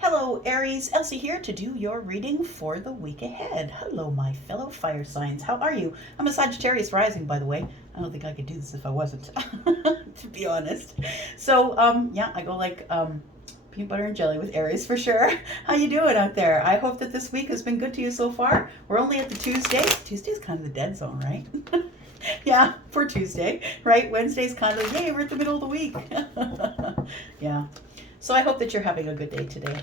Hello, Aries. Elsie here to do your reading for the week ahead. Hello, my fellow fire signs. How are you? I'm a Sagittarius rising, by the way. I don't think I could do this if I wasn't, to be honest. So, yeah, I go like peanut butter and jelly with Aries for sure. How you doing out there? I hope that this week has been good to you so far. We're only at the Tuesday. Tuesday's kind of the dead zone, right? Yeah, for Tuesday, right? Wednesday's kind of like, yay, we're at the middle of the week. Yeah. So I hope that you're having a good day today.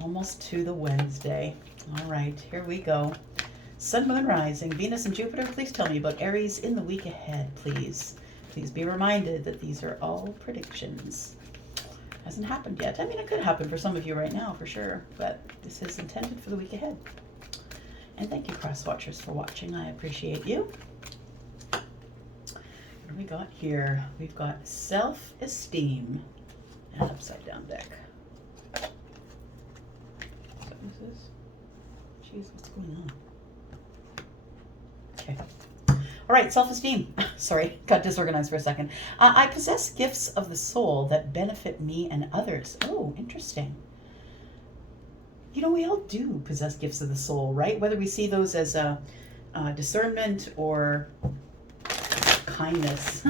Almost to the Wednesday. All right, here we go. Sun, Moon, Rising, Venus, and Jupiter. Please tell me about Aries in the week ahead, please. Please be reminded that these are all predictions. Hasn't happened yet. I mean, it could happen for some of you right now, for sure, but this is intended for the week ahead. And thank you, cross watchers, for watching. I appreciate you. What do we got here? We've got self-esteem and upside down deck. What is this? Jeez, what's going on? Okay. All right, self-esteem. Sorry, got disorganized for a second. I possess gifts of the soul that benefit me and others. Oh, interesting. You know, we all do possess gifts of the soul, right? Whether we see those as discernment or kindness.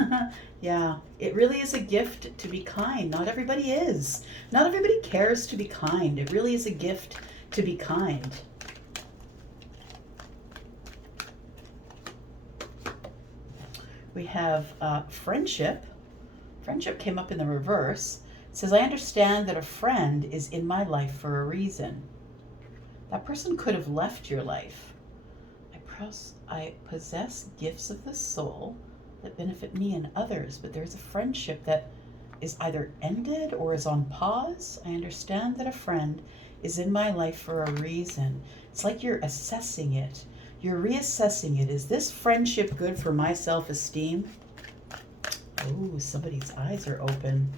Yeah, it really is a gift to be kind. Not everybody is. Not everybody cares to be kind. It really is a gift to be kind. We have friendship. Friendship came up in the reverse. It says, I understand that a friend is in my life for a reason. That person could have left your life. I possess gifts of the soul that benefit me and others, but there's a friendship that is either ended or is on pause. I understand that a friend is in my life for a reason. It's like you're assessing it. You're reassessing it. Is this friendship good for my self-esteem? Oh, somebody's eyes are open.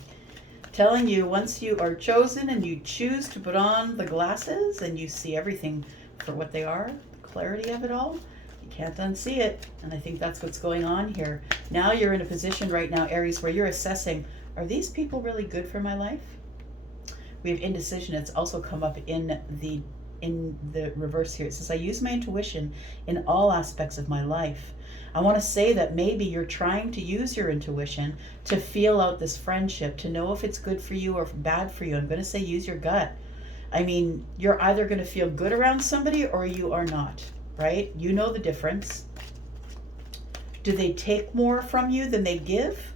Telling you, once you are chosen and you choose to put on the glasses and you see everything for what they are, the clarity of it all, you can't unsee it. And I think that's what's going on here. Now you're in a position right now, Aries, where you're assessing, are these people really good for my life? We have indecision. It's also come up in the reverse here. It says, I use my intuition in all aspects of my life. I want to say that maybe you're trying to use your intuition to feel out this friendship, to know if it's good for you or bad for you. I'm going to say use your gut. I mean, you're either going to feel good around somebody or you are not, right? You know the difference. Do they take more from you than they give?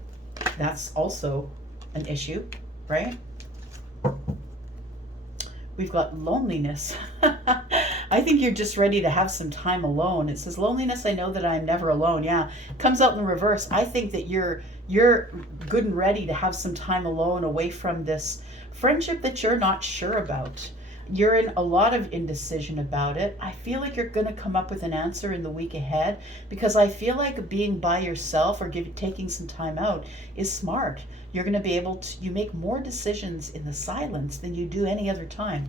That's also an issue, right? We've got loneliness. I think you're just ready to have some time alone. It says, loneliness, I know that I'm never alone. Yeah, it comes out in the reverse. I think that you're good and ready to have some time alone away from this friendship that you're not sure about. You're in a lot of indecision about it. I feel like you're going to come up with an answer in the week ahead, because I feel like being by yourself or taking some time out is smart. You're going to be able to, you make more decisions in the silence than you do any other time.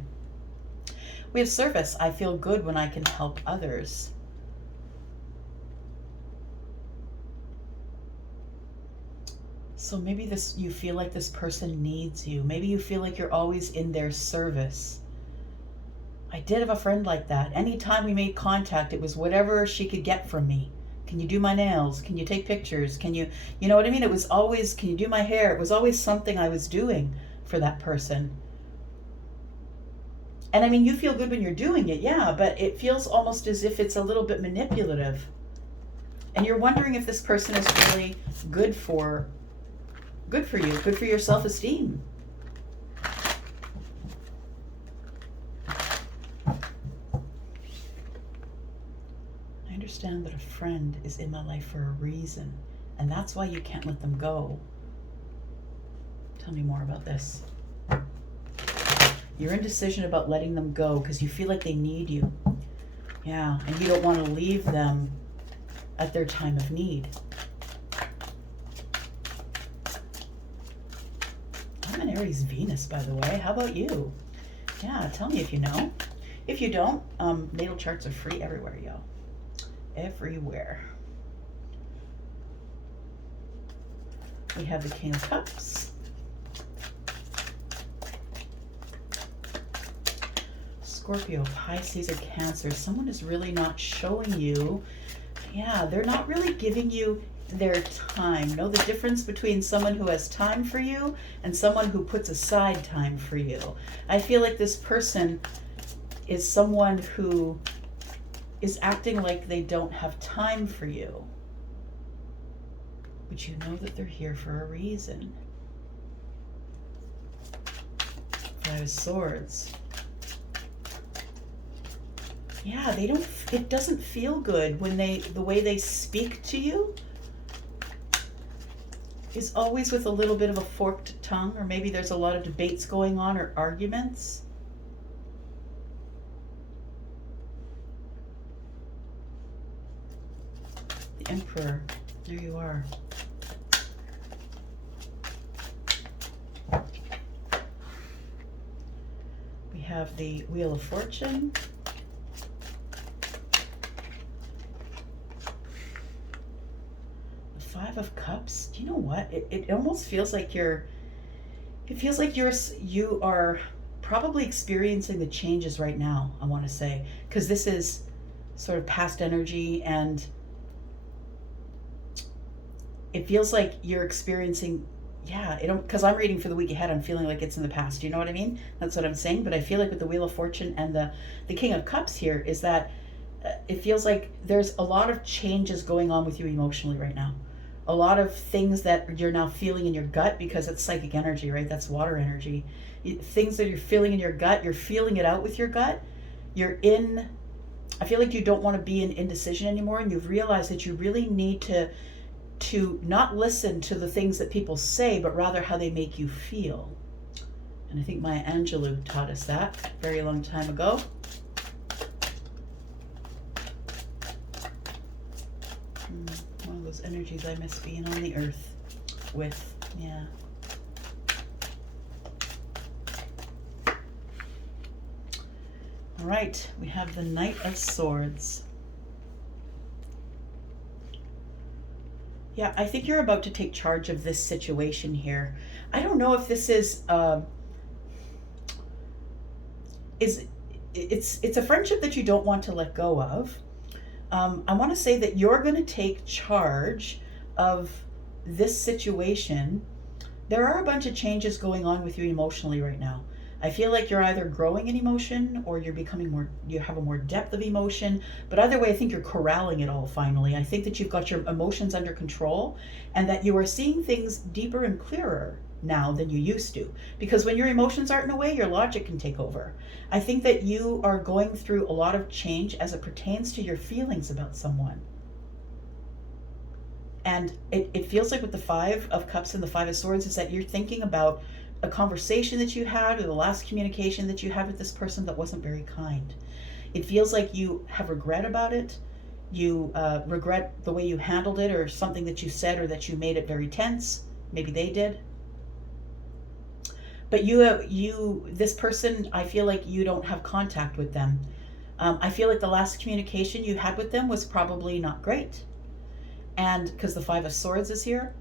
We have service. I feel good when I can help others. So maybe you feel like this person needs you. Maybe you feel like you're always in their service. I did have a friend like that. Anytime we made contact, it was whatever she could get from me. Can you do my nails? Can you take pictures? Can you know what I mean? It was always, can you do my hair? It was always something I was doing for that person. And I mean, you feel good when you're doing it, yeah, but it feels almost as if it's a little bit manipulative. And you're wondering if this person is really good for you, good for your self-esteem. I understand that a friend is in my life for a reason, and that's why you can't let them go. Tell me more about this. You're in decision about letting them go because you feel like they need you. Yeah, and you don't want to leave them at their time of need. I'm an Aries Venus, by the way. How about you? Yeah, tell me if you know. If you don't, natal charts are free everywhere, yo. Everywhere. We have the King of Cups. Scorpio, Pisces, or Cancer. Someone is really not showing you. Yeah, they're not really giving you their time. Know the difference between someone who has time for you and someone who puts aside time for you. I feel like this person is someone who is acting like they don't have time for you. But you know that they're here for a reason. Five of Swords. Yeah, they don't, it doesn't feel good when the way they speak to you is always with a little bit of a forked tongue, or maybe there's a lot of debates going on or arguments. The Emperor, there you are. We have the Wheel of Fortune. The Five of Cups. Do you know what? It almost feels like you are probably experiencing the changes right now, I want to say, because this is sort of past energy, and it feels like you're experiencing, yeah, because I'm reading for the week ahead, I'm feeling like it's in the past. Do you know what I mean? That's what I'm saying. But I feel like with the Wheel of Fortune and the King of Cups here is that it feels like there's a lot of changes going on with you emotionally right now. A lot of things that you're now feeling in your gut, because it's psychic energy, right? That's water energy. Things that you're feeling in your gut, you're feeling it out with your gut. I feel like you don't want to be in indecision anymore, and you've realized that you really need to not listen to the things that people say, but rather how they make you feel. And I think Maya Angelou taught us that a very long time ago. One of those energies I miss being on the earth with. Yeah. All right, we have the Knight of Swords. Yeah, I think you're about to take charge of this situation here. I don't know if this is it's a friendship that you don't want to let go of. I want to say that you're going to take charge of this situation. There are a bunch of changes going on with you emotionally right now. I feel like you're either growing in emotion, or you're becoming more, you have a more depth of emotion. But either way, I think you're corralling it all finally. I think that you've got your emotions under control, and that you are seeing things deeper and clearer now than you used to. Because when your emotions aren't in a way, your logic can take over. I think that you are going through a lot of change as it pertains to your feelings about someone. And it feels like with the Five of Cups and the Five of Swords is that you're thinking about a conversation that you had, or the last communication that you had with this person that wasn't very kind. It feels like you have regret about it. You regret the way you handled it, or something that you said, or that you made it very tense. Maybe they did. But this person, I feel like you don't have contact with them. I feel like the last communication you had with them was probably not great. And because the Five of Swords is here,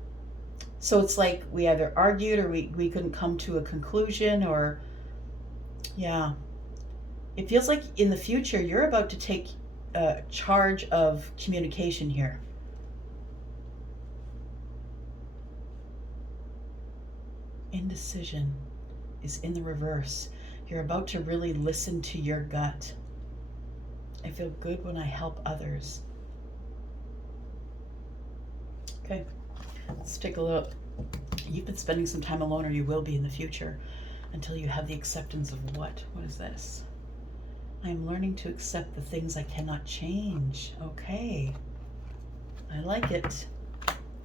so it's like we either argued, or we couldn't come to a conclusion, or yeah. It feels like in the future you're about to take charge of communication here. Indecision is in the reverse. You're about to really listen to your gut. I feel good when I help others. Okay. Let's take a look. You've been spending some time alone, or you will be in the future, until you have the acceptance of what? What is this? I am learning to accept the things I cannot change. Okay. I like it.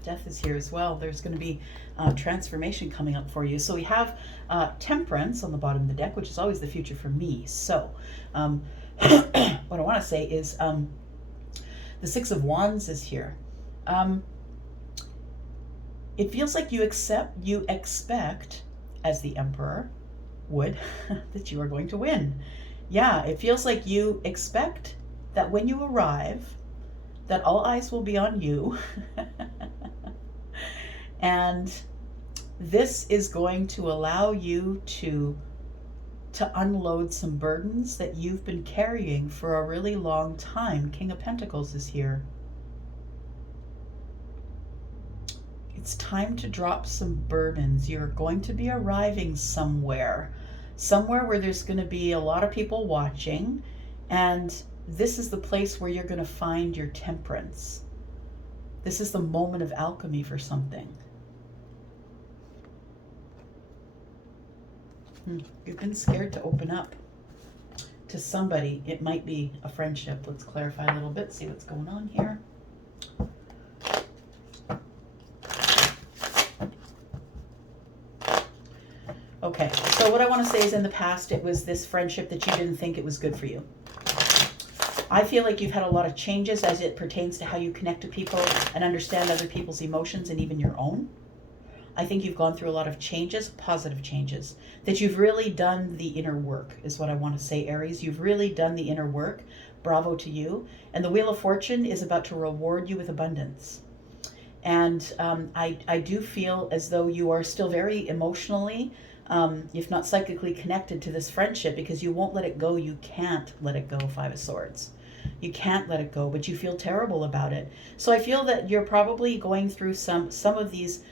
Death is here as well. There's going to be transformation coming up for you. So we have Temperance on the bottom of the deck, which is always the future for me. So what I want to say is the Six of Wands is here. It feels like you expect, as the Emperor would, that you are going to win. Yeah, it feels like you expect that when you arrive, that all eyes will be on you. And this is going to allow you to to unload some burdens that you've been carrying for a really long time. King of Pentacles is here. It's time to drop some burdens. You're going to be arriving somewhere where there's going to be a lot of people watching, and this is the place where you're going to find your temperance. This is the moment of alchemy for something. You've been scared to open up to somebody. It might be a friendship. Let's clarify a little bit, see what's going on here. Okay, so what I want to say is in the past, it was this friendship that you didn't think it was good for you. I feel like you've had a lot of changes as it pertains to how you connect to people and understand other people's emotions and even your own. I think you've gone through a lot of changes, positive changes, that you've really done the inner work, is what I want to say, Aries. You've really done the inner work. Bravo to you. And the Wheel of Fortune is about to reward you with abundance. And I do feel as though you are still very emotionally, if not psychically connected to this friendship, because you won't let it go. You can't let it go, Five of Swords. You can't let it go, but you feel terrible about it. So I feel that you're probably going through some of these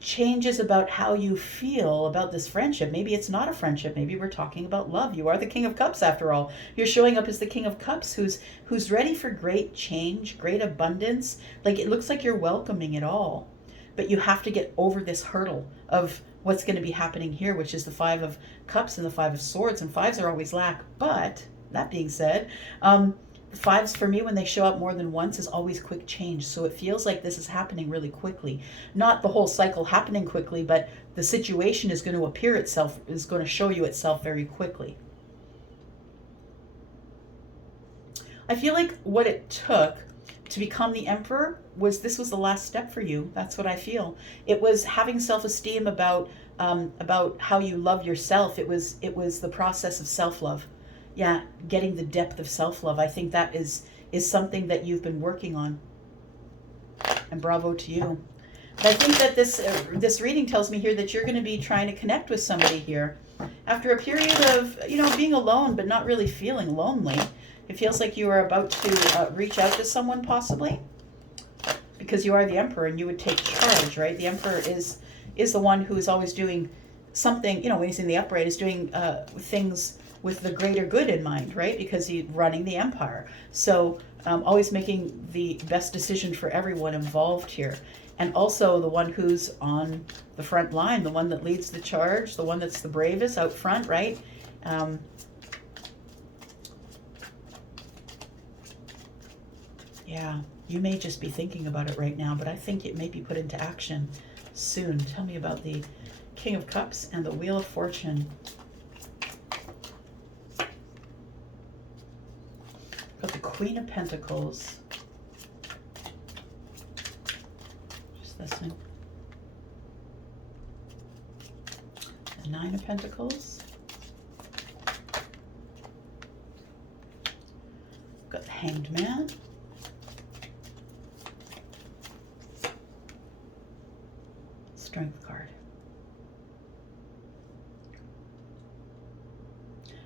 changes about how you feel about this friendship. Maybe it's not a friendship. Maybe we're talking about love. You are the King of Cups after all. You're showing up as the King of Cups who's ready for great change, great abundance. Like, it looks like you're welcoming it all. But you have to get over this hurdle of what's going to be happening here, which is the Five of Cups and the Five of Swords. And fives are always lack. But that being said, fives for me, when they show up more than once, is always quick change. So it feels like this is happening really quickly. Not the whole cycle happening quickly, but the situation is going to appear itself, is going to show you itself very quickly. I feel like what it took to become the Emperor was the last step for you. That's what I feel. It was having self-esteem about how you love yourself. It was the process of self-love. Yeah, getting the depth of self-love. I think that is something that you've been working on. And bravo to you. But I think that this reading tells me here that you're going to be trying to connect with somebody here. After a period of, being alone but not really feeling lonely, it feels like you are about to reach out to someone possibly. Because you are the Emperor and you would take charge, right? The Emperor is the one who is always doing something, when he's in the upright, is doing things with the greater good in mind, right? Because he's running the empire. So always making the best decision for everyone involved here. And also the one who's on the front line, the one that leads the charge, the one that's the bravest out front, right? Yeah, you may just be thinking about it right now, but I think it may be put into action soon. Tell me about the King of Cups and the Wheel of Fortune. Got the Queen of Pentacles. Just listening. The Nine of Pentacles. Got the Hanged Man. Strength card.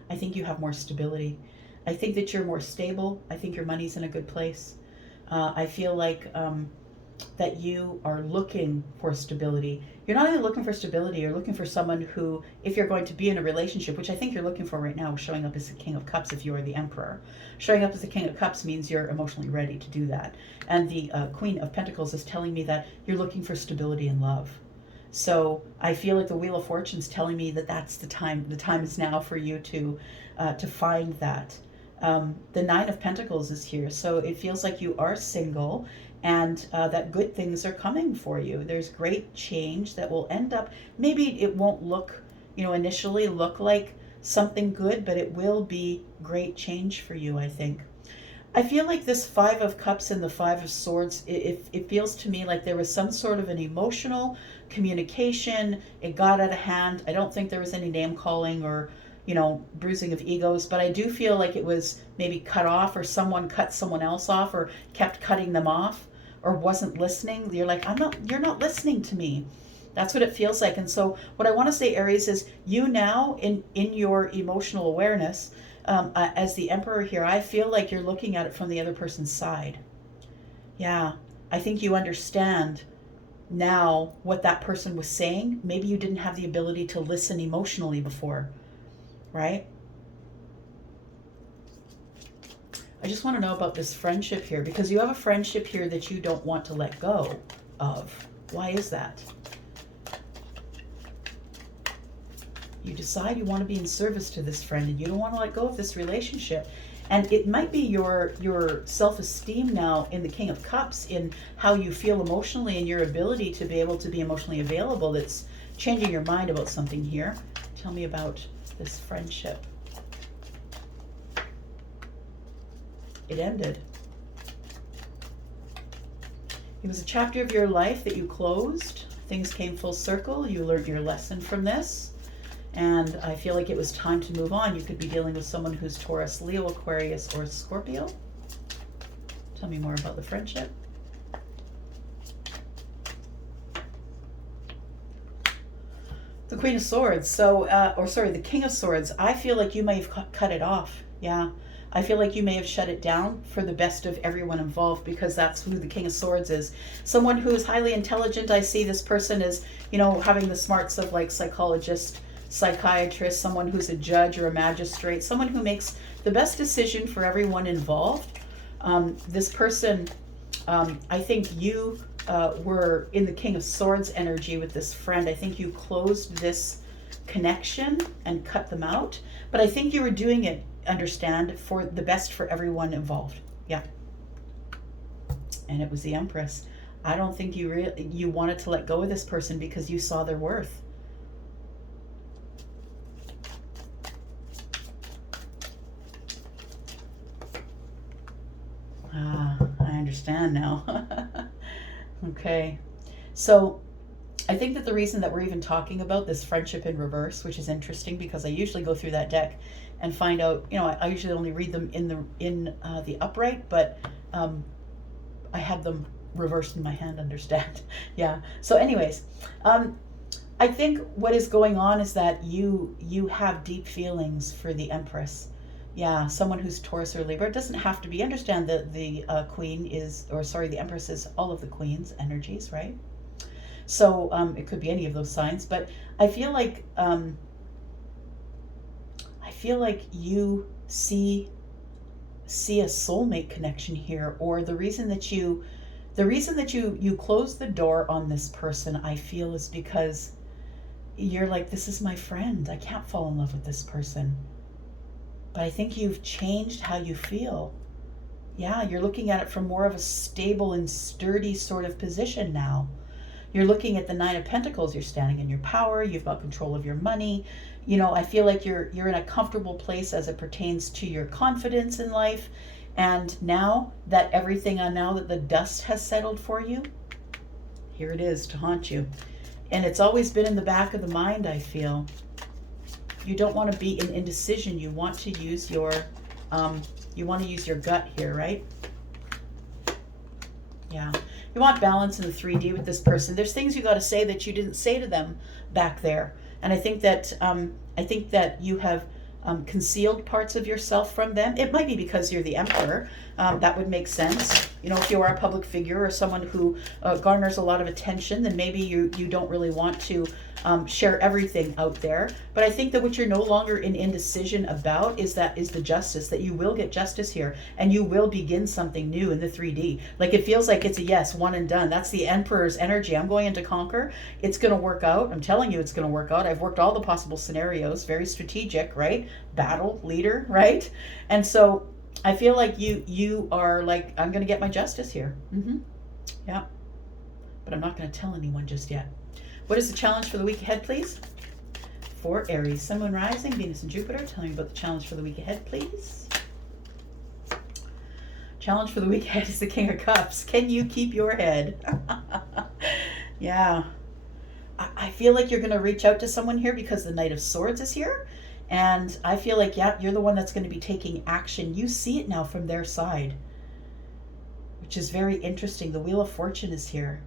I think you have more stability. I think that you're more stable. I think your money's in a good place. I feel like that you are looking for stability. You're not only looking for stability, you're looking for someone who, if you're going to be in a relationship, which I think you're looking for right now, showing up as the King of Cups if you are the Emperor. Showing up as the King of Cups means you're emotionally ready to do that. And the Queen of Pentacles is telling me that you're looking for stability and love. So I feel like the Wheel of Fortune is telling me that that's the time. The time is now for you to find that. The Nine of Pentacles is here, so it feels like you are single and that good things are coming for you. There's great change that will end up, maybe it won't look, initially look like something good, but it will be great change for you, I think. I feel like this Five of Cups and the Five of Swords, it feels to me like there was some sort of an emotional communication. It got out of hand. I don't think there was any name calling or bruising of egos, but I do feel like it was maybe cut off, or someone cut someone else off, or kept cutting them off, or wasn't listening. You're like, you're not listening to me. That's what it feels like. And so what I want to say, Aries, is you now in your emotional awareness, as the Emperor here, I feel like you're looking at it from the other person's side. Yeah, I think you understand now what that person was saying. Maybe you didn't have the ability to listen emotionally before, right? I just want to know about this friendship here, because you have a friendship here that you don't want to let go of. Why is that? You decide you want to be in service to this friend and you don't want to let go of this relationship. And it might be your self-esteem now in the King of Cups, in how you feel emotionally and your ability to be able to be emotionally available, that's changing your mind about something here. Tell me about this friendship. It ended. It was a chapter of your life that you closed. Things came full circle. You learned your lesson from this. And I feel like it was time to move on. You could be dealing with someone who's Taurus, Leo, Aquarius, or Scorpio. Tell me more about the friendship. The Queen of Swords. So, the King of Swords. I feel like you may have cut it off. Yeah. I feel like you may have shut it down for the best of everyone involved, because that's who the King of Swords is. Someone who is highly intelligent. I see this person as, having the smarts of like psychologist, psychiatrist, someone who's a judge or a magistrate, someone who makes the best decision for everyone involved. This person, I think you were in the King of Swords energy with this friend. I think you closed this connection and cut them out, but I think you were doing it, understand, for the best for everyone involved. Yeah. And it was the Empress. I don't think you wanted to let go of this person because you saw their worth. I understand now. Okay. So I think that the reason that we're even talking about this friendship in reverse, which is interesting because I usually go through that deck and find out, I usually only read them in the upright, but I have them reversed in my hand, understand? Yeah. So anyways, I think what is going on is that you have deep feelings for the Empress. Yeah, someone who's Taurus or Libra. It doesn't have to be. Understand that the Queen is, the Empress is all of the Queen's energies, right? So it could be any of those signs, but I feel like you see a soulmate connection here, or the reason that you closed the door on this person, I feel, is because you're like, this is my friend. I can't fall in love with this person. But I think you've changed how you feel. Yeah, you're looking at it from more of a stable and sturdy sort of position now. You're looking at the Nine of Pentacles. You're standing in your power. You've got control of your money. I feel like you're in a comfortable place as it pertains to your confidence in life. And now that now that the dust has settled for you, here it is to haunt you. And it's always been in the back of the mind, I feel. You don't want to be in indecision. You want to use your gut here, right? Yeah. You want balance in the 3D with this person. There's things you got to say that you didn't say to them back there. And I think that you have concealed parts of yourself from them. It might be because you're the Emperor. That would make sense. If you are a public figure or someone who garners a lot of attention, then maybe you don't really want to share everything out there. But I think that what you're no longer in indecision about is the justice, that you will get justice here and you will begin something new in the 3D. Like, it feels like it's a yes, one and done. That's the Emperor's energy. I'm going in to conquer. It's going to work out. I'm telling you, it's going to work out. I've worked all the possible scenarios, very strategic, right? Battle, leader, right? And so I feel like you are like, I'm going to get my justice here. Yeah. But I'm not going to tell anyone just yet. What is the challenge for the week ahead, please? For Aries, Sun, Moon, Rising, Venus, and Jupiter. Tell me about the challenge for the week ahead, please. Challenge for the week ahead is the King of Cups. Can you keep your head? Yeah. I feel like you're going to reach out to someone here because the Knight of Swords is here. And I feel like, yeah, you're the one that's going to be taking action. You see it now from their side, which is very interesting. The Wheel of Fortune is here.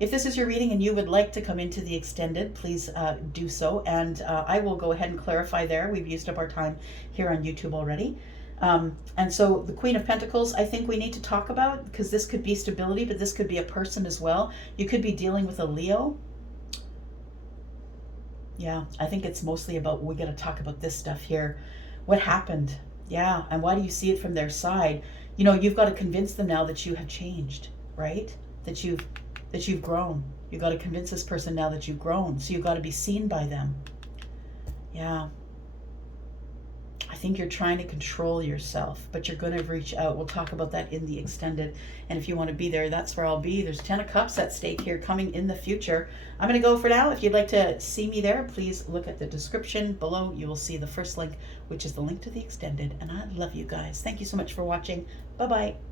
If this is your reading and you would like to come into the extended, please do so. And I will go ahead and clarify there. We've used up our time here on YouTube already. And so the Queen of Pentacles, I think we need to talk about, because this could be stability, but this could be a person as well. You could be dealing with a Leo. Yeah, I think it's mostly about, we got to talk about this stuff here. What happened? Yeah, and why do you see it from their side? You know, you've got to convince them now that you have changed, right? That you've grown. You've got to convince this person now that you've grown. So you've got to be seen by them. Yeah. I think you're trying to control yourself, but you're going to reach out. We'll talk about that in the extended. And if you want to be there, that's where I'll be. There's 10 of Cups at stake here coming in the future. I'm going to go for now. If you'd like to see me there, please look at the description below. You will see the first link, which is the link to the extended. And I love you guys. Thank you so much for watching. Bye-bye.